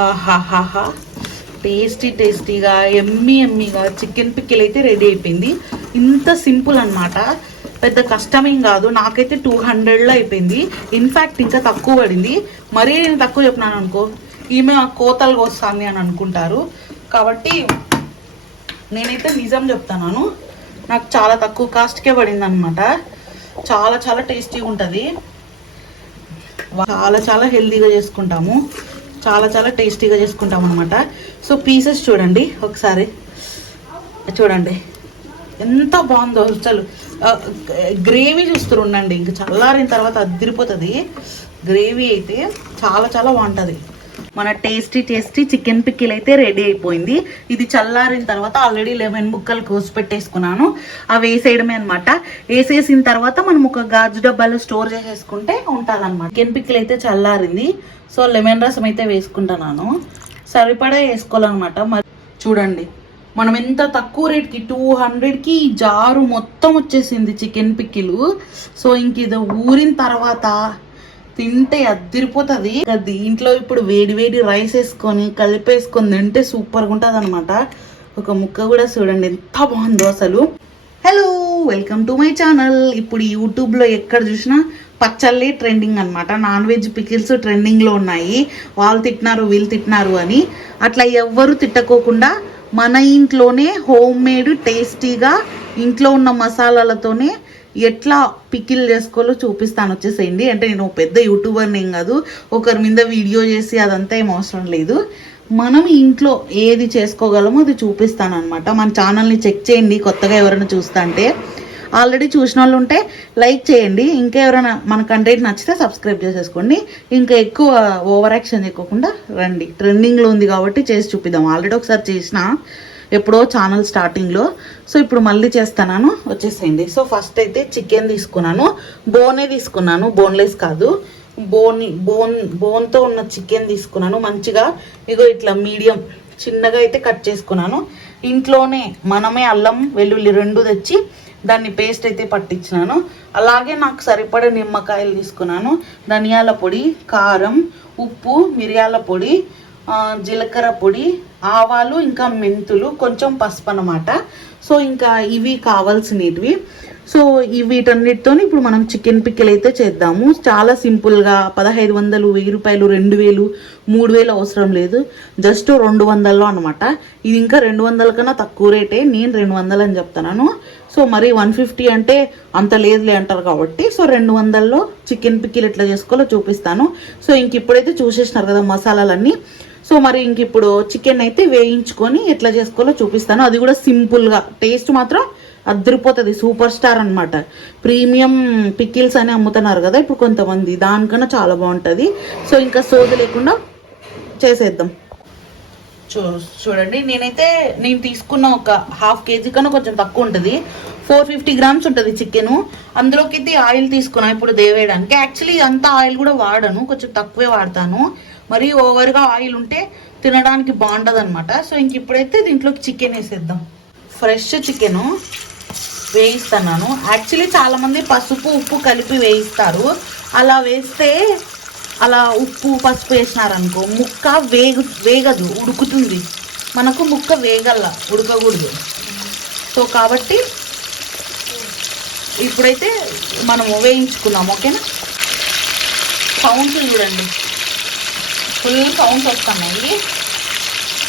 ఆహాహాహా, టేస్టీగా ఎమ్మీగా చికెన్ పిక్కిల్ అయితే రెడీ అయిపోయింది. ఇంత సింపుల్ అనమాట, పెద్ద కష్టమేం కాదు. నాకైతే 200లో అయిపోయింది. ఇన్ఫ్యాక్ట్ ఇంకా తక్కువ పడింది. మరీ నేను తక్కువ చెప్పినాను అనుకో, ఈమె కోతలు వస్తుంది అని అనుకుంటారు. కాబట్టి నేనైతే నిజం చెప్తాను, నాకు చాలా తక్కువ కాస్ట్కే పడింది అనమాట. చాలా టేస్టీగా ఉంటుంది. చాలా హెల్తీగా చేసుకుంటాము, చాలా టేస్టీగా చేసుకుంటాం అనమాట. సో పీసెస్ చూడండి ఒకసారి, చూడండి ఎంత బాగుందో. అసలు గ్రేవీ చూస్తూ ఉండండి, ఇంకా చల్లారిన తర్వాత అదిరిపోతుంది. గ్రేవీ అయితే చాలా బాగుంటుంది. మన టేస్టీ చికెన్ పిక్కిల్ అయితే రెడీ అయిపోయింది. ఇది చల్లారిన తర్వాత ఆల్రెడీ లెమన్ ముక్కలు కోసి పెట్టేసుకున్నాను, అవి వేసేయడమే అనమాట. వేసేసిన తర్వాత మనం ఒక గాజు డబ్బాలో స్టోర్ చేసేసుకుంటే ఉంటుంది అనమాట. చికెన్ పిక్కిల్ అయితే చల్లారింది. సో లెమన్ రసం అయితే వేసుకుంటున్నాను, సరిపడా వేసుకోవాలన్నమాట. మరి చూడండి, మనం ఎంత తక్కువ రేట్కి 200కి జారు మొత్తం వచ్చేసింది చికెన్ పిక్కిలు. సో ఇంక ఇది ఊరిన తర్వాత తింటే అద్దిరిపోతుంది. దీంట్లో ఇప్పుడు వేడి రైస్ వేసుకొని కలిపేసుకొని తింటే సూపర్గా ఉంటుంది అనమాట. ఒక ముక్క కూడా చూడండి ఎంత బాగుందో అసలు. Hello, welcome to my channel. ఇప్పుడు యూట్యూబ్లో ఎక్కడ చూసినా పచ్చళ్ళే ట్రెండింగ్ అనమాట. నాన్ వెజ్ పికిల్స్ ట్రెండింగ్లో ఉన్నాయి. వాళ్ళు తిట్టినారు వీళ్ళు తిట్టినారు అని. అట్లా ఎవ్వరు తిట్టకోకుండా మన ఇంట్లోనే హోమ్ మేడ్ టేస్టీగా ఇంట్లో ఉన్న మసాలాలతోనే ఎట్లా పికిల్ చేసుకోవాలో చూపిస్తాను, వచ్చేసేయండి. అంటే నేను పెద్ద యూట్యూబర్ని ఏం కాదు, ఒకరి మీద వీడియో చేసి అదంతా ఏం అవసరం లేదు. మనం ఇంట్లో ఏది చేసుకోగలమో అది చూపిస్తాను అనమాట. మన ఛానల్ని చెక్ చేయండి, కొత్తగా ఎవరైనా చూస్తా అంటే. ఆల్రెడీ చూసిన వాళ్ళు ఉంటే లైక్ చేయండి, ఇంకా ఎవరైనా మన కంటెంట్ నచ్చితే సబ్స్క్రైబ్ చేసేసుకోండి. ఇంకా ఎక్కువ ఓవర్ యాక్షన్ చేయకుండా రండి, ట్రెండింగ్లో ఉంది కాబట్టి చేసి చూపిద్దాం. ఆల్రెడీ ఒకసారి చేసిన ఎప్పుడో ఛానల్ స్టార్టింగ్లో. సో ఇప్పుడు మళ్ళీ చేస్తున్నాను, వచ్చేసేయండి. సో ఫస్ట్ అయితే చికెన్ తీసుకున్నాను, బోనే తీసుకున్నాను, బోన్లెస్ కాదు, బోన్తో ఉన్న చికెన్ తీసుకున్నాను. మంచిగా ఇగో ఇట్లా మీడియం చిన్నగా అయితే కట్ చేసుకున్నాను. ఇంట్లోనే మనమే అల్లం వెల్లుల్లి 2 తెచ్చి దాన్ని పేస్ట్ అయితే పట్టించినాను. అలాగే నాకు సరిపడే నిమ్మకాయలు తీసుకున్నాను, ధనియాల పొడి, కారం, ఉప్పు, మిరియాల పొడి, జీలకర్ర పొడి, ఆవాలు, ఇంకా మెంతులు, కొంచెం పసుపు అన్నమాట. సో ఇంకా ఇవి కావాల్సినవి. సో వీటన్నిటితో ఇప్పుడు మనం చికెన్ పిక్కిల్ అయితే చేద్దాము. చాలా సింపుల్గా 1500, 1000 రూపాయలు, 2000, 3000 అవసరం లేదు, జస్ట్ 200లో అనమాట. ఇది ఇంకా 200 కన్నా తక్కువ రేటే, నేను 200 అని చెప్తున్నాను. సో మరి 150 అంటే అంత లేదులే అంటారు కాబట్టి, సో 200లో చికెన్ పిక్కిల్ ఎట్లా చేసుకోవాలో చూపిస్తాను. సో ఇంక ఇప్పుడైతే చూసేసినారు కదా మసాలాలన్నీ. సో మరి ఇంక ఇప్పుడు చికెన్ అయితే వేయించుకొని ఎట్లా చేసుకోవాలో చూపిస్తాను. అది కూడా సింపుల్గా, టేస్ట్ మాత్రం అద్దరిపోతుంది, సూపర్ స్టార్ అనమాట. ప్రీమియం పికిల్స్ అని అమ్ముతున్నారు కదా ఇప్పుడు కొంతమంది, దానికన్నా చాలా బాగుంటుంది. సో ఇంకా సోది లేకుండా చేసేద్దాం. చూడండి, నేను తీసుకున్న ఒక 1/2 kg కన్నా కొంచెం తక్కువ ఉంటుంది, 450 grams ఉంటుంది చికెను. అందులోకి అయితే ఆయిల్ తీసుకున్నాను ఇప్పుడు దేవేయడానికి. యాక్చువల్లీ అంత ఆయిల్ కూడా వాడను, కొంచెం తక్కువే వాడతాను. మరి ఓవర్గా ఆయిల్ ఉంటే తినడానికి బాగుంటుంది అనమాట. సో ఇంక ఇప్పుడైతే దీంట్లోకి చికెన్ వేసేద్దాం. Fresh chicken వేయిస్తున్నాను. యాక్చువల్లీ చాలామంది పసుపు ఉప్పు కలిపి వేయిస్తారు. అలా వేస్తే, అలా ఉప్పు పసుపు వేసినారనుకో ముక్క వేగదు, ఉడుకుతుంది. మనకు ముక్క వేగల్ల, ఉడకకూడదు. సో కాబట్టి ఇప్పుడైతే మనము వేయించుకున్నాం, ఓకేనా. సౌండ్స్ చూడండి, ఫుల్ సౌండ్స్ వస్తున్నాయి.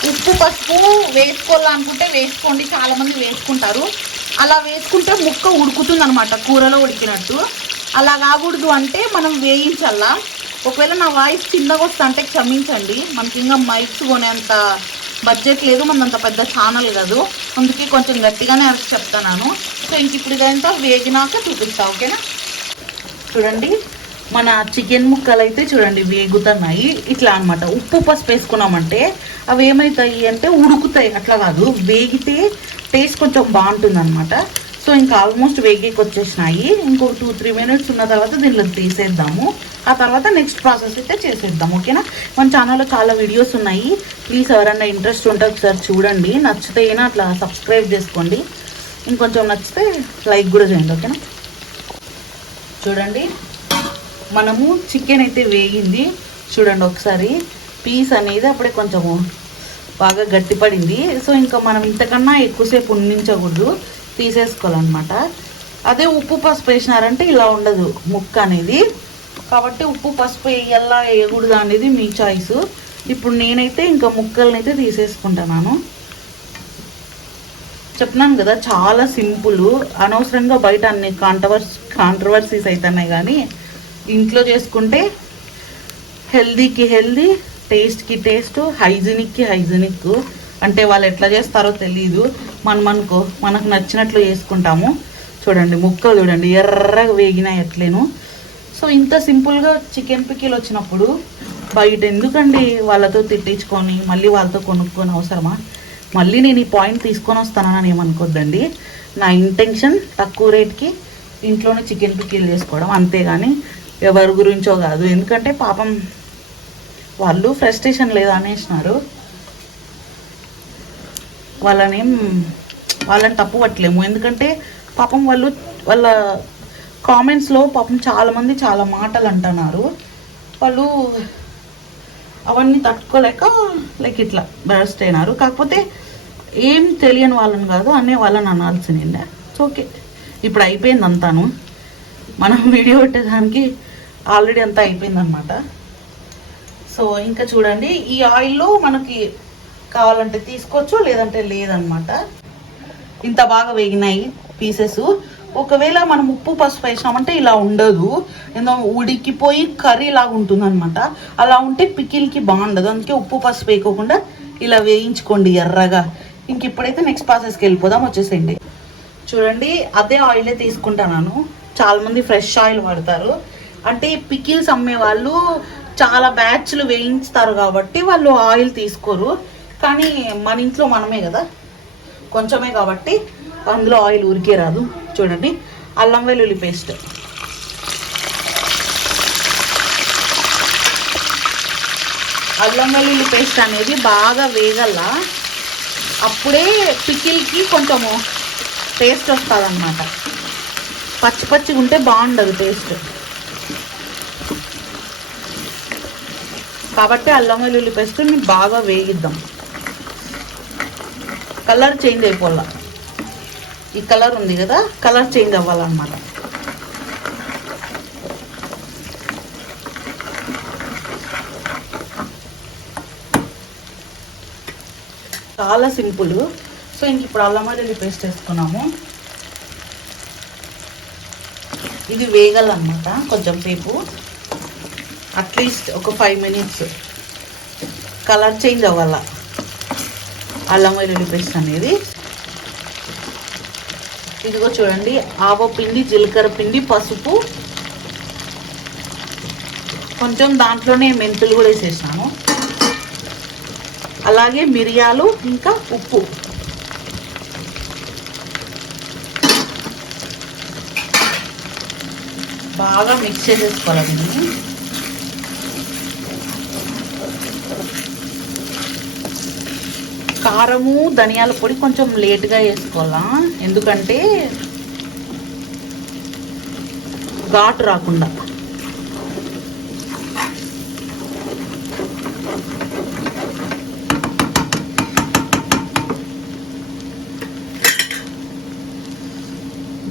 ఉప్పు పసుపు వేసుకోవాలనుకుంటే వేసుకోండి, చాలామంది వేసుకుంటారు. అలా వేసుకుంటే ముక్క ఉడుకుతుంది అనమాట, కూరలో ఉడికినట్టు. అలా కాకూడదు అంటే మనం వేయించాలా. ఒకవేళ నా వాయిస్ చిన్నగా వస్తా అంటే క్షమించండి, మనకి ఇంకా మైక్స్ కొనేంత బడ్జెట్ లేదు, మనదంత పెద్ద ఛానల్ కాదు, అందుకే కొంచెం గట్టిగానే అరిచి చెప్తాను. సో ఇంక ఇప్పుడు ఇదంతా వేగినాక చూపిస్తా, ఓకేనా. చూడండి, మన చికెన్ ముక్కలు అయితే చూడండి వేగుతున్నాయి ఇట్లా అనమాట. ఉప్పు పసుపు వేసుకున్నామంటే అవి ఏమవుతాయి అంటే ఉడుకుతాయి, అట్లా కాదు, వేగితే టేస్ట్ కొంచెం బాగుంటుంది అనమాట. సో ఇంకా ఆల్మోస్ట్ వేగేకి వచ్చేసినాయి. ఇంకొక 2-3 minutes ఉన్న తర్వాత దీనిలో తీసేద్దాము. ఆ తర్వాత నెక్స్ట్ ప్రాసెస్ అయితే చేసేద్దాం, ఓకేనా. మన ఛానల్లో చాలా వీడియోస్ ఉన్నాయి, ప్లీజ్ ఎవరైనా ఇంట్రెస్ట్ ఉంటే ఒకసారి చూడండి. నచ్చితే అయినా అట్లా సబ్స్క్రైబ్ చేసుకోండి, ఇంకొంచెం నచ్చితే లైక్ కూడా చేయండి, ఓకేనా. చూడండి, మనము చికెన్ అయితే వేగింది చూడండి ఒకసారి. పీస్ అనేది అప్పుడే కొంచెము బాగా గట్టిపడింది. సో ఇంకా మనం ఇంతకన్నా ఎక్కువసేపు ఉండించకూడదు, తీసేసుకోవాలన్నమాట. అదే ఉప్పు పసుపు వేసినారంటే ఇలా ఉండదు ముక్క అనేది. కాబట్టి ఉప్పు పసుపు వేయాలా వేయకూడదు అనేది మీ చాయిస్. ఇప్పుడు నేనైతే ఇంకా ముక్కల్ని అయితే తీసేసుకుంటున్నాను. చెప్తున్నాను కదా, చాలా సింపుల్. అనవసరంగా బయట అన్ని కాంట్రవర్సీస్ అవుతున్నాయి, కానీ ఇంట్లో చేసుకుంటే హెల్దీకి హెల్దీ, టేస్ట్కి టేస్ట్, హైజీనిక్కి హైజీనిక్. అంటే వాళ్ళు ఎట్లా చేస్తారో తెలీదు, మనకు నచ్చినట్లు చేసుకుంటాము. చూడండి ముక్కలు చూడండి ఎర్రగా వేగినాయి ఎట్లేను. సో ఇంత సింపుల్గా చికెన్ పికిల్ వచ్చినప్పుడు బయట ఎందుకండి వాళ్ళతో తిట్టించుకొని మళ్ళీ వాళ్ళతో కొనుక్కొని అవసరమా? మళ్ళీ నేను ఈ పాయింట్ తీసుకొని వస్తానని ఏమనుకోద్దండి. నా ఇంటెన్షన్ తక్కువ రేట్కి ఇంట్లోనే చికెన్ పికిల్ చేసుకోవడం, అంతేగాని ఎవరి గురించో కాదు. ఎందుకంటే పాపం వాళ్ళు ఫ్రస్ట్రేషన్ లేదా అనేసినారు. వాళ్ళని తప్పు పట్టలేము. ఎందుకంటే పాపం వాళ్ళ కామెంట్స్లో పాపం చాలామంది చాలా మాటలు అంటున్నారు. వాళ్ళు అవన్నీ తట్టుకోలేక లైక్ ఇట్లా బరస్ట్ అయినారు. కాకపోతే ఏం తెలియని వాళ్ళని కాదు, అనే వాళ్ళని అనాల్సిందే. ఓకే, ఇప్పుడు అయిపోయింది అంతాను. మనం వీడియో పెట్టేదానికి ఆల్రెడీ అంతా అయిపోయిందనమాట. సో ఇంకా చూడండి, ఈ ఆయిల్లో మనకి కావాలంటే తీసుకోవచ్చు, లేదంటే లేదనమాట. ఇంత బాగా వేగినాయి పీసెస్. ఒకవేళ మనం ఉప్పు పసుపు వేసినామంటే ఇలా ఉండదు, ఏదో ఉడికిపోయి కర్రీ లాగా ఉంటుంది అనమాట. అలా ఉంటే పికిల్కి బాగుండదు. అందుకే ఉప్పు పసుపు వేయకోకుండా ఇలా వేయించుకోండి ఎర్రగా. ఇంక ఇప్పుడైతే నెక్స్ట్ ప్రాసెస్కి వెళ్ళిపోదాం, వచ్చేసేయండి. చూడండి, అదే ఆయిలే తీసుకుంటాను. చాలామంది ఫ్రెష్ ఆయిల్ వాడతారు. అంటే పికిల్స్ అమ్మే వాళ్ళు చాలా బ్యాచ్లు వేయించుతారు కాబట్టి వాళ్ళు ఆయిల్ తీసుకోరు. కానీ మన ఇంట్లో మనమే కదా, కొంచెమే కాబట్టి అందులో ఆయిల్ ఊరికే రాదు. చూడండి, అల్లం వెల్లుల్లి పేస్ట్, అల్లం వెల్లుల్లి పేస్ట్ అనేది బాగా వేగల, అప్పుడే పికిల్కి కొంచెము టేస్ట్ వస్తుంది అన్నమాట. పచ్చి పచ్చిగా ఉంటే బాగుండదు టేస్ట్. కాబట్టి అల్లం వెల్లుల్లి పేస్ట్ని బాగా వేగిద్దాం. Colour change అయిపోవాల. ఈ కలర్ ఉంది కదా, కలర్ చేంజ్ అవ్వాలన్నమాట. చాలా సింపుల్. సో ఇంక ఇప్పుడు అల్లం వెల్లుల్లి పేస్ట్ వేసుకున్నాము. ఇది వేగాలన్నమాట కొంచెం సేపు, అట్లీస్ట్ ఒక 5 minutes. కలర్ చేంజ్ అవ్వాల అల్లం వెల్లుల్లి పేస్ట్ అనేది. ఇదిగో చూడండి, ఆవపిండి, జీలకర్ర పిండి, పసుపు, కొంచెం దాంట్లోనే మెంతులు కూడా వేసేసాను, అలాగే మిరియాలు, ఇంకా ఉప్పు. బాగా మిక్స్ చేసేసుకోవాలి. కారము, ధనియాల పొడి కొంచెం లేట్గా వేసుకోవాలా, ఎందుకంటే ఘాటు రాకుండా.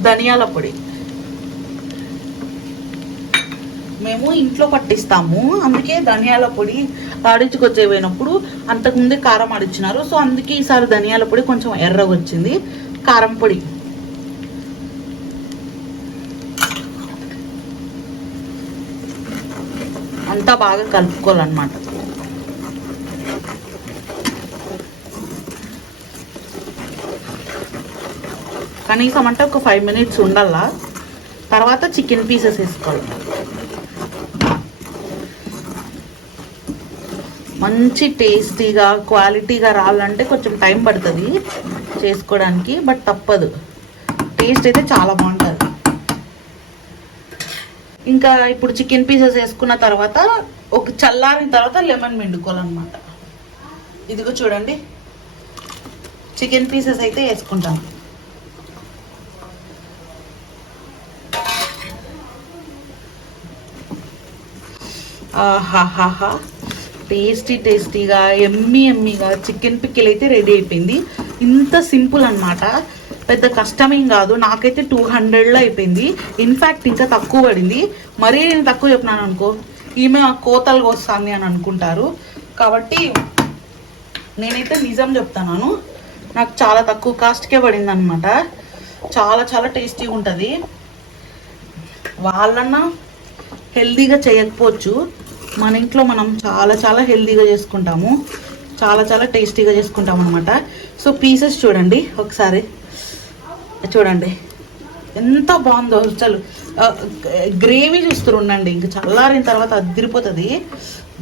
ధనియాల పొడి మేము ఇంట్లో పట్టిస్తాము, అందుకే ధనియాల పొడి ఆడించుకొచ్చే పోయినప్పుడు అంతకుముందే కారం ఆడిచ్చినారు. సో అందుకే ఈసారి ధనియాల పొడి కొంచెం ఎర్రగా వచ్చింది. కారం పొడి అంతా బాగా కలుపుకోవాలన్నమాట. కనీసం అంటే ఒక 5 minutes ఉండాల. తర్వాత చికెన్ పీసెస్ వేసుకోవాలి. మంచి టేస్టీగా క్వాలిటీగా రావాలంటే కొంచెం టైం పడుతుంది చేసుకోవడానికి, బట్ తప్పదు. టేస్ట్ అయితే చాలా బాగుంటుంది. ఇంకా ఇప్పుడు చికెన్ పీసెస్ వేసుకున్న తర్వాత ఒక చల్లారిన తర్వాత లెమన్ పిండుకోవాలన్నమాట. ఇదిగో చూడండి, చికెన్ పీసెస్ అయితే వేసుకుంటాం. ఆహాహాహా, టేస్టీగా ఎమ్మీగా చికెన్ పిక్కిల్ అయితే రెడీ అయిపోయింది. ఇంత సింపుల్ అనమాట, పెద్ద కష్టమేం కాదు. నాకైతే 200లో అయిపోయింది. ఇన్ఫ్యాక్ట్ ఇంకా తక్కువ పడింది. మరీ నేను తక్కువ చెప్పినాను అనుకో, ఈమె కోతలు వస్తుంది అని అనుకుంటారు. కాబట్టి నేనైతే నిజం చెప్తాను, నాకు చాలా తక్కువ కాస్ట్కే పడింది అనమాట. చాలా టేస్టీగా ఉంటుంది. వాళ్ళన్నా హెల్దీగా చేయకపోవచ్చు, మన ఇంట్లో మనం చాలా హెల్దీగా చేసుకుంటాము, చాలా టేస్టీగా చేసుకుంటాం అనమాట. సో పీసెస్ చూడండి ఒకసారి, చూడండి ఎంత బాగుందో అసలు. గ్రేవీ చూస్తూ ఉండండి, ఇంక చల్లారిన తర్వాత అదిరిపోతుంది.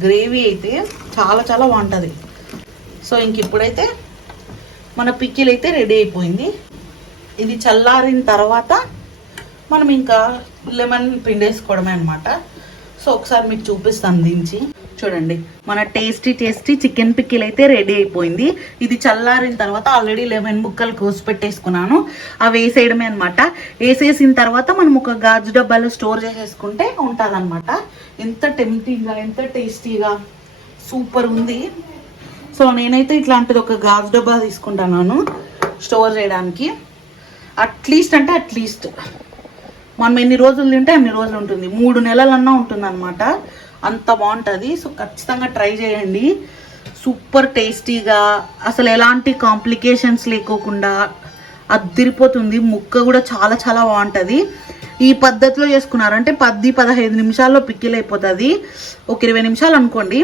గ్రేవీ అయితే చాలా బాగుంటుంది. సో ఇంక ఇప్పుడైతే మన పిక్కిల్ అయితే రెడీ అయిపోయింది. ఇది చల్లారిన తర్వాత మనం ఇంకా లెమన్ పిండేసుకోవడమే అనమాట. సో ఒకసారి మీకు చూపిస్తాను దించి. చూడండి, మన టేస్టీ చికెన్ పిక్కిల్ అయితే రెడీ అయిపోయింది. ఇది చల్లారిన తర్వాత ఆల్రెడీ లెమన్ ముక్కలు కోసి పెట్టేసుకున్నాను, అవి వేసేయడమే అనమాట. వేసేసిన తర్వాత మనం ఒక గాజు డబ్బాలో స్టోర్ చేసేసుకుంటే ఉంటుంది అనమాట. ఎంత టెంప్టింగ్గా, ఎంత టేస్టీగా, సూపర్ ఉంది. సో నేనైతే ఇట్లాంటిది ఒక గాజు డబ్బా తీసుకుంటున్నాను స్టోర్ చేయడానికి. అట్లీస్ట్ మనం ఎన్ని రోజులు తింటే అన్ని రోజులు ఉంటుంది, 3 నెలలన్నా ఉంటుంది అనమాట. అంత బాగుంటుంది. సో ఖచ్చితంగా ట్రై చేయండి. సూపర్ టేస్టీగా, అసలు ఎలాంటి కాంప్లికేషన్స్ లేకోకుండా అద్దిరిపోతుంది. ముక్క కూడా చాలా బాగుంటుంది. ఈ పద్ధతిలో చేసుకున్నారంటే 10-15 నిమిషాల్లో పిక్కిల్ అయిపోతుంది. ఒక 20 నిమిషాలు అనుకోండి,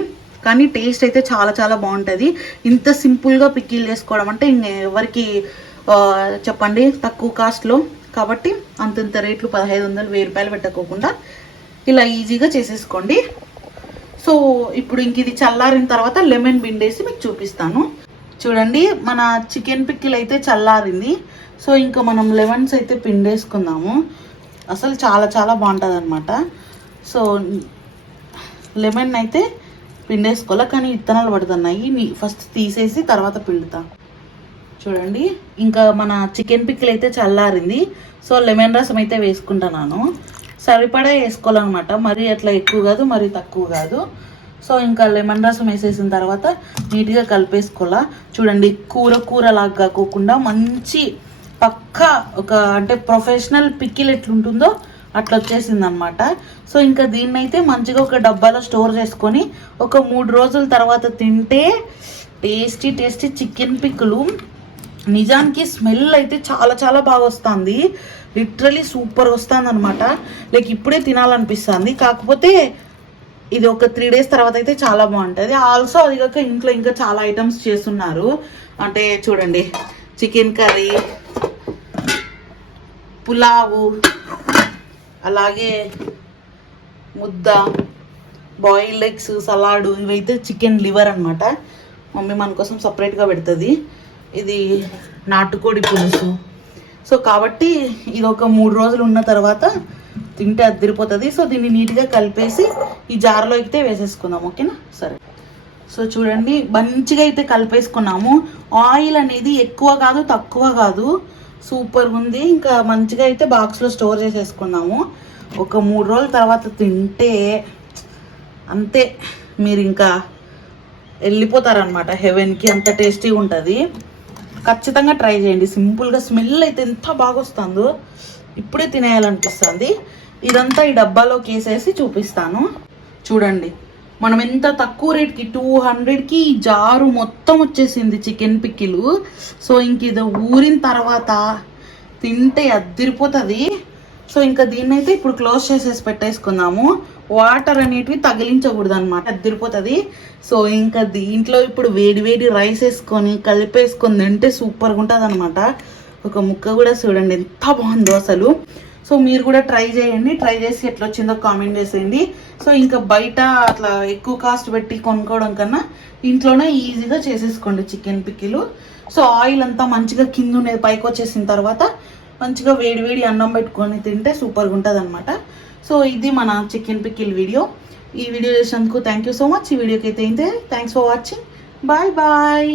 కానీ టేస్ట్ అయితే చాలా బాగుంటుంది. ఇంత సింపుల్గా పిక్కిల్ చేసుకోవడం అంటే ఎవరికి చెప్పండి, తక్కువ కాస్ట్లో. కాబట్టి అంతంత రేట్లు 1500-1000 రూపాయలు పెట్టకోకుండా ఇలా ఈజీగా చేసేసుకోండి. సో ఇప్పుడు ఇంక ఇది చల్లారిన తర్వాత లెమన్ పిండేసి మీకు చూపిస్తాను. చూడండి, మన చికెన్ పిక్కిల్ అయితే చల్లారింది. సో ఇంకా మనం లెమన్స్ అయితే పిండేసుకుందాము. అసలు చాలా బాగుంటుంది అనమాట. సో లెమన్ అయితే పిండేసుకోవాలి, కానీ ఇత్తనాలు పడుతున్నాయి. ఫస్ట్ తీసేసి తర్వాత పిండుతా. చూడండి, ఇంకా మన చికెన్ పిక్కిల్ అయితే చల్లారింది. సో లెమన్ రసం అయితే వేసుకుంటున్నాను. సరిపడా వేసుకోవాలన్నమాట, మరీ అట్లా ఎక్కువ కాదు, మరీ తక్కువ కాదు. సో ఇంకా లెమన్ రసం వేసేసిన తర్వాత నీట్గా కలిపేసుకోవాలా. చూడండి, కూర లాగా కాకుండా మంచి పక్కా ఒక అంటే ప్రొఫెషనల్ పిక్కిల్ ఎట్లుంటుందో అట్లా వచ్చేసింది అనమాట. సో ఇంకా దీన్నైతే మంచిగా ఒక డబ్బాలో స్టోర్ చేసుకొని ఒక 3 రోజుల తర్వాత తింటే టేస్టీ చికెన్ పిక్కులు. నిజానికి స్మెల్ అయితే చాలా బాగా వస్తుంది, లిటరలీ సూపర్ వస్తుంది అనమాట. లైక్ ఇప్పుడే తినాలనిపిస్తుంది. కాకపోతే ఇది ఒక 3 డేస్ తర్వాత అయితే చాలా బాగుంటుంది. ఆల్సో అది కాక ఇంట్లో ఇంకా చాలా ఐటమ్స్ చేస్తున్నారు. అంటే చూడండి, చికెన్ కర్రీ, పులావు, అలాగే ముద్ద, బాయిల్డ్ ఎగ్స్, సలాడు, ఇవైతే చికెన్ లివర్ అనమాట. మమ్మీ మన కోసం సపరేట్గా పెడుతుంది. ఇది నాటుకోడి పులుసు. సో కాబట్టి ఇది ఒక 3 రోజులు ఉన్న తర్వాత తింటే అదిరిపోతుంది. సో దీన్ని నీట్గా కలిపేసి ఈ జార్లో అయితే వేసేసుకుందాం, ఓకేనా? సరే. సో చూడండి, మంచిగా అయితే కలిపేసుకున్నాము. ఆయిల్ అనేది ఎక్కువ కాదు, తక్కువ కాదు, సూపర్గా ఉంది. ఇంకా మంచిగా అయితే బాక్స్లో స్టోర్ చేసేసుకున్నాము. ఒక 3 రోజుల తర్వాత తింటే అంతే, మీరు ఇంకా వెళ్ళిపోతారనమాట హెవెన్కి. అంత టేస్టీగా ఉంటుంది. ఖచ్చితంగా ట్రై చేయండి. సింపుల్గా, స్మెల్ అయితే ఎంత బాగా వస్తుందో, ఇప్పుడే తినేయాలనిపిస్తుంది. ఇదంతా ఈ డబ్బాలోకి వేసేసి చూపిస్తాను. చూడండి, మనం ఎంత తక్కువ రేట్కి 200కి ఈ జారు మొత్తం వచ్చేసింది చికెన్ పిక్కిలు. సో ఇంక ఇది ఊరిన తర్వాత తింటే అద్దిరిపోతుంది. సో ఇంకా దీన్నైతే ఇప్పుడు క్లోజ్ చేసేసి పెట్టేసుకుందాము. వాటర్ అనేటివి తగిలించకూడదు అనమాట, అద్దిరిపోతుంది. సో ఇంకా దీంట్లో ఇప్పుడు వేడి రైస్ వేసుకొని కలిపేసుకొని తింటే సూపర్గా ఉంటుంది అనమాట. ఒక ముక్క కూడా చూడండి ఎంత బాగుందో అసలు. సో మీరు కూడా ట్రై చేయండి. ట్రై చేసి ఎట్లా వచ్చిందో కామెంట్ చేసేయండి. సో ఇంకా బయట అట్లా ఎక్కువ కాస్ట్ పెట్టి కొనుక్కోవడం కన్నా ఇంట్లోనే ఈజీగా చేసేసుకోండి చికెన్ పిక్కిలు. సో ఆయిల్ అంతా మంచిగా కింద ఉండేది పైకి వచ్చేసిన తర్వాత మంచిగా వేడి అన్నం పెట్టుకొని తింటే సూపర్గా ఉంటుంది అనమాట. సో ఇది మన చికెన్ పిక్కిల్ వీడియో. ఈ వీడియో చేసినందుకు థ్యాంక్ యూ సో మచ్. ఈ వీడియోకి అయితే థ్యాంక్స్ ఫర్ వాచింగ్. బాయ్.